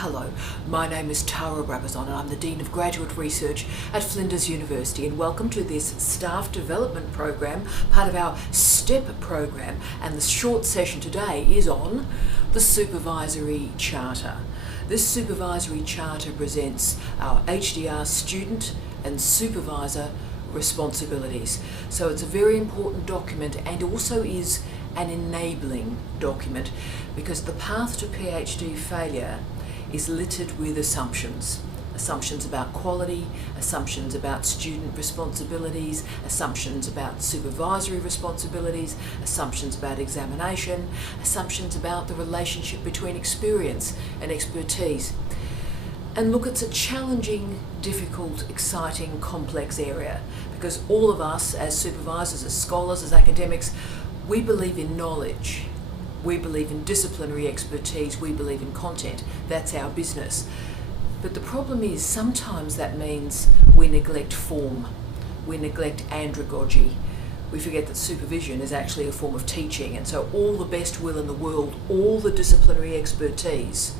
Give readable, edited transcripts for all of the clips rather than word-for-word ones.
Hello, my name is Brabazon and I'm the Dean of Graduate Research at Flinders University, and welcome to this Staff Development Program, part of our STEP program, and the short session today is on the Supervisory Charter. This Supervisory Charter presents our HDR student and supervisor responsibilities. So it's a very important document and also is an enabling document, because the path to PhD failure is littered with assumptions. Assumptions about quality, assumptions about student responsibilities, assumptions about supervisory responsibilities, assumptions about examination, assumptions about the relationship between experience and expertise. And look, it's a challenging, difficult, exciting, complex area, because all of us as supervisors, as scholars, as academics, we believe in knowledge. We believe in disciplinary expertise, we believe in content. That's our business. But the problem is sometimes that means we neglect form, we neglect andragogy. We forget that supervision is actually a form of teaching, and so all the best will in the world, all the disciplinary expertise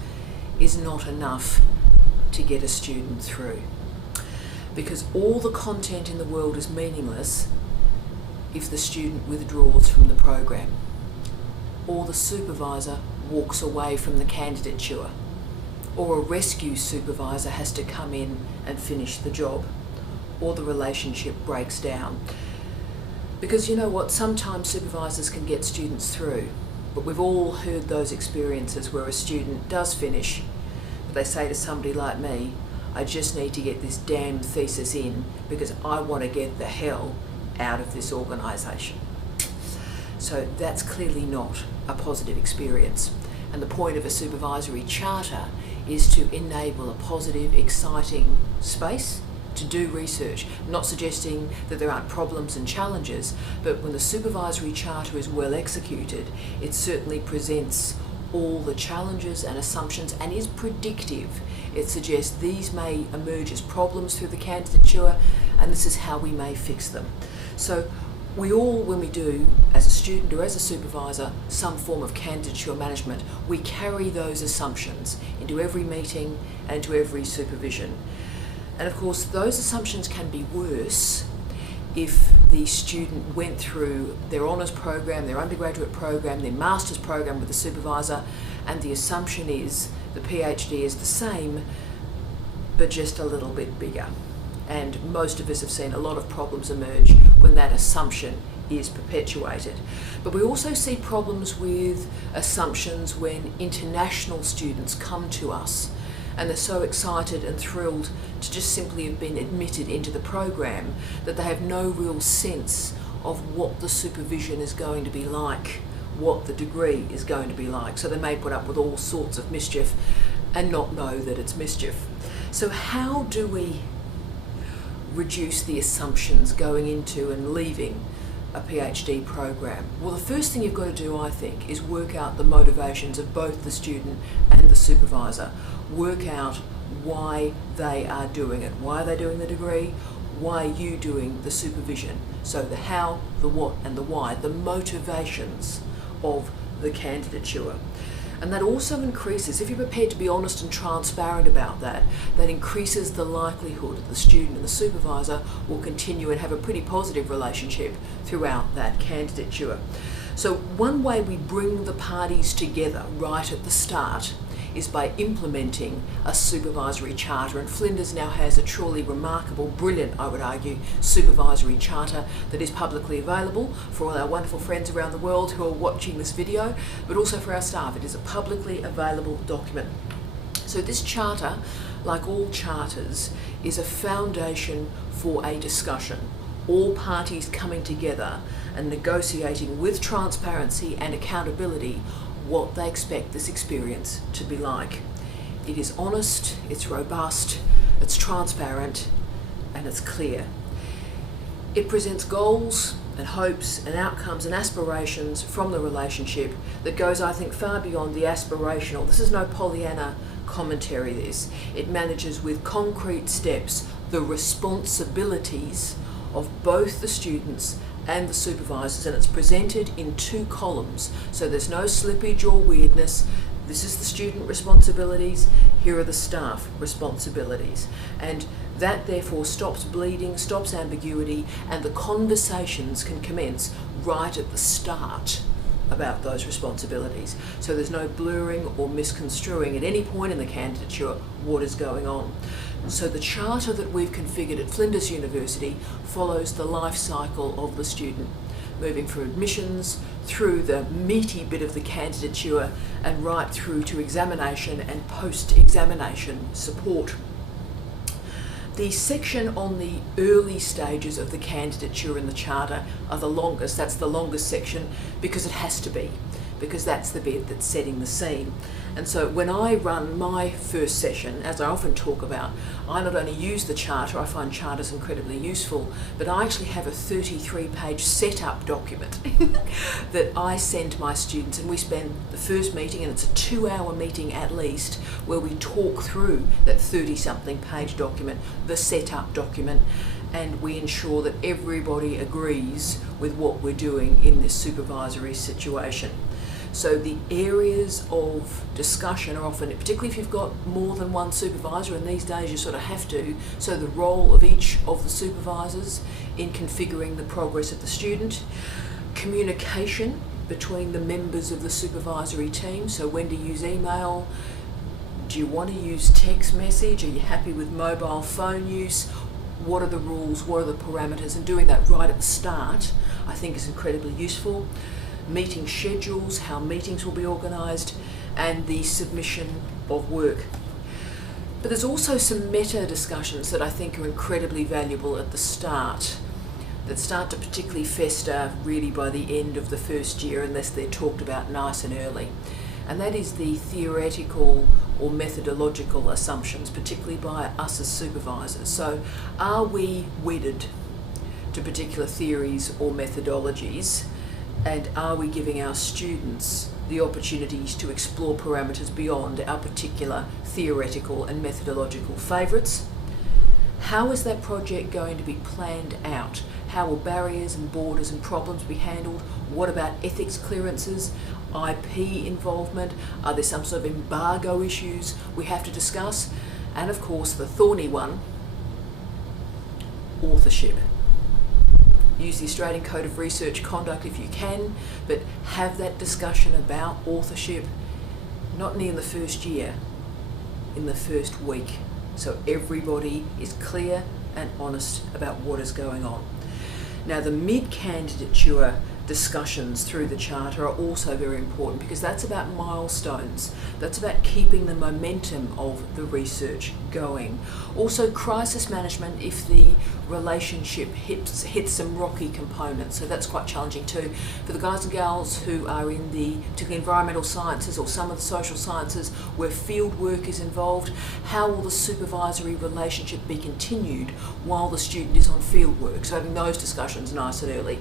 is not enough to get a student through. Because all the content in the world is meaningless if the student withdraws from the program, or the supervisor walks away from the candidature, or a rescue supervisor has to come in and finish the job, or the relationship breaks down. Because you know what, sometimes supervisors can get students through, but we've all heard those experiences where a student does finish, but they say to somebody like me, I just need to get this damn thesis in because I want to get the hell out of this organisation. So that's clearly not a positive experience. And the point of a supervisory charter is to enable a positive, exciting space to do research. I'm not suggesting that there aren't problems and challenges, but when the supervisory charter is well executed, it certainly presents all the challenges and assumptions and is predictive. It suggests these may emerge as problems through the candidature, and this is how we may fix them. So we all, when we do, as a student or as a supervisor, some form of candidature management, we carry those assumptions into every meeting and into every supervision. And of course, those assumptions can be worse if the student went through their honours program, their undergraduate program, their master's program with the supervisor, and the assumption is the PhD is the same, but just a little bit bigger. And most of us have seen a lot of problems emerge when that assumption is perpetuated. But we also see problems with assumptions when international students come to us and they're so excited and thrilled to just simply have been admitted into the program that they have no real sense of what the supervision is going to be like, what the degree is going to be like. So they may put up with all sorts of mischief and not know that it's mischief. So how do we reduce the assumptions going into and leaving a PhD program? Well, the first thing you've got to do, I think, is work out the motivations of both the student and the supervisor. Work out why they are doing it. Why are they doing the degree? Why are you doing the supervision? So the how, the what, and the why, the motivations of the candidature. And that also increases, if you're prepared to be honest and transparent about that, that increases the likelihood that the student and the supervisor will continue and have a pretty positive relationship throughout that candidature. So one way we bring the parties together right at the start is by implementing a supervisory charter, and Flinders now has a truly remarkable, brilliant, I would argue, supervisory charter that is publicly available for all our wonderful friends around the world who are watching this video, but also for our staff. It is a publicly available document. So this charter, like all charters, is a foundation for a discussion. All parties coming together and negotiating with transparency and accountability what they expect this experience to be like. It is honest, it's robust, it's transparent, and it's clear. It presents goals and hopes and outcomes and aspirations from the relationship that goes, I think, far beyond the aspirational. This is no Pollyanna commentary, this. It manages with concrete steps the responsibilities of both the students and the supervisors, and it's presented in 2 columns, so there's no slippage or weirdness. this is the student responsibilities, here are the staff responsibilities. And that therefore stops bleeding, stops ambiguity, and the conversations can commence right at the start about those responsibilities. So there's no blurring or misconstruing at any point in the candidature what is going on. So the charter that we've configured at Flinders University follows the life cycle of the student, moving from admissions through the meaty bit of the candidature and right through to examination and post-examination support. The section on the early stages of the candidature in the charter are the longest. That's the longest section because it has to be, because that's the bit that's setting the scene. And so when I run my first session, as I often talk about, I not only use the charter, I find charters incredibly useful, but I actually have a 33-page setup document that I send my students, and we spend the first meeting, and it's a 2-hour meeting at least, where we talk through that 30-something page document, the setup document, and we ensure that everybody agrees with what we're doing in this supervisory situation. So the areas of discussion are often, particularly if you've got more than one supervisor, and these days you sort of have to, so the role of each of the supervisors in configuring the progress of the student, communication between the members of the supervisory team, so when to use email, do you want to use text message, are you happy with mobile phone use, what are the rules, what are the parameters, and doing that right at the start I think is incredibly useful. Meeting schedules, how meetings will be organised, and the submission of work. But there's also some meta discussions that I think are incredibly valuable at the start, that start to particularly fester really by the end of the first year unless they're talked about nice and early. And that is the theoretical or methodological assumptions, particularly by us as supervisors. So are we wedded to particular theories or methodologies? And are we giving our students the opportunities to explore parameters beyond our particular theoretical and methodological favourites? How is that project going to be planned out? How will barriers and borders and problems be handled? What about ethics clearances, IP involvement? Are there some sort of embargo issues we have to discuss? And of course, the thorny one, authorship. Use the Australian Code of Research Conduct if you can, but have that discussion about authorship, not only in the first year, in the first week, so everybody is clear and honest about what is going on. Now, the mid-candidature discussions through the charter are also very important because that's about milestones. That's about keeping the momentum of the research going. Also, crisis management if the relationship hits some rocky components. So that's quite challenging too. For the guys and gals who are in the particularly environmental sciences or some of the social sciences where field work is involved, how will the supervisory relationship be continued while the student is on field work? So having those discussions nice and early.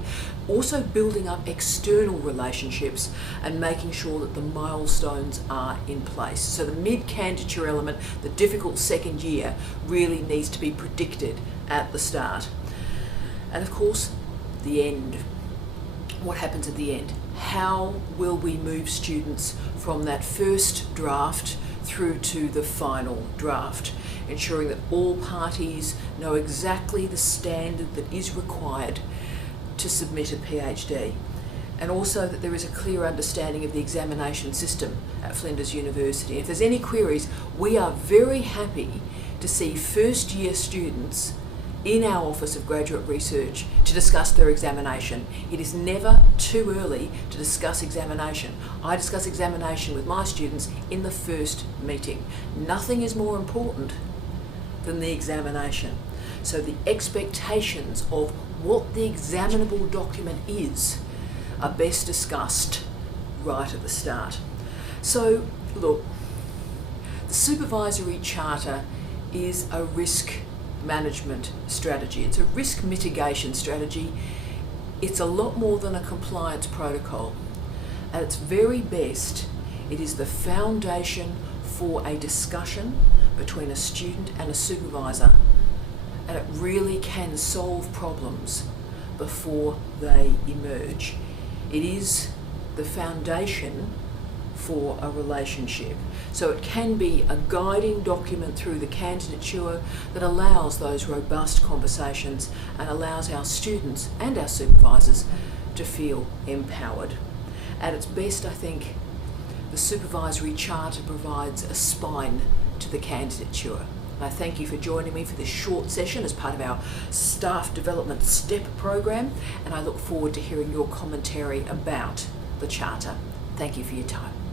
Also building up external relationships and making sure that the milestones are in place. So the mid-candidature element, the difficult second year, really needs to be predicted at the start. And of course, the end. What happens at the end? How will we move students from that first draft through to the final draft, ensuring that all parties know exactly the standard that is required to submit a PhD, and also that there is a clear understanding of the examination system at Flinders University. If there's any queries, we are very happy to see first year students in our Office of Graduate Research to discuss their examination. It is never too early to discuss examination. I discuss examination with my students in the first meeting. Nothing is more important than the examination. So the expectations of what the examinable document is are best discussed right at the start. So look, the Supervisory Charter is a risk management strategy. It's a risk mitigation strategy. It's a lot more than a compliance protocol. At its very best, it is the foundation for a discussion between a student and a supervisor, and it really can solve problems before they emerge. It is the foundation for a relationship. So it can be a guiding document through the candidature that allows those robust conversations and allows our students and our supervisors to feel empowered. At its best, I think, the Supervisory Charter provides a spine to the candidature. I thank you for joining me for this short session as part of our Staff Development STEP program, and I look forward to hearing your commentary about the Charter. Thank you for your time.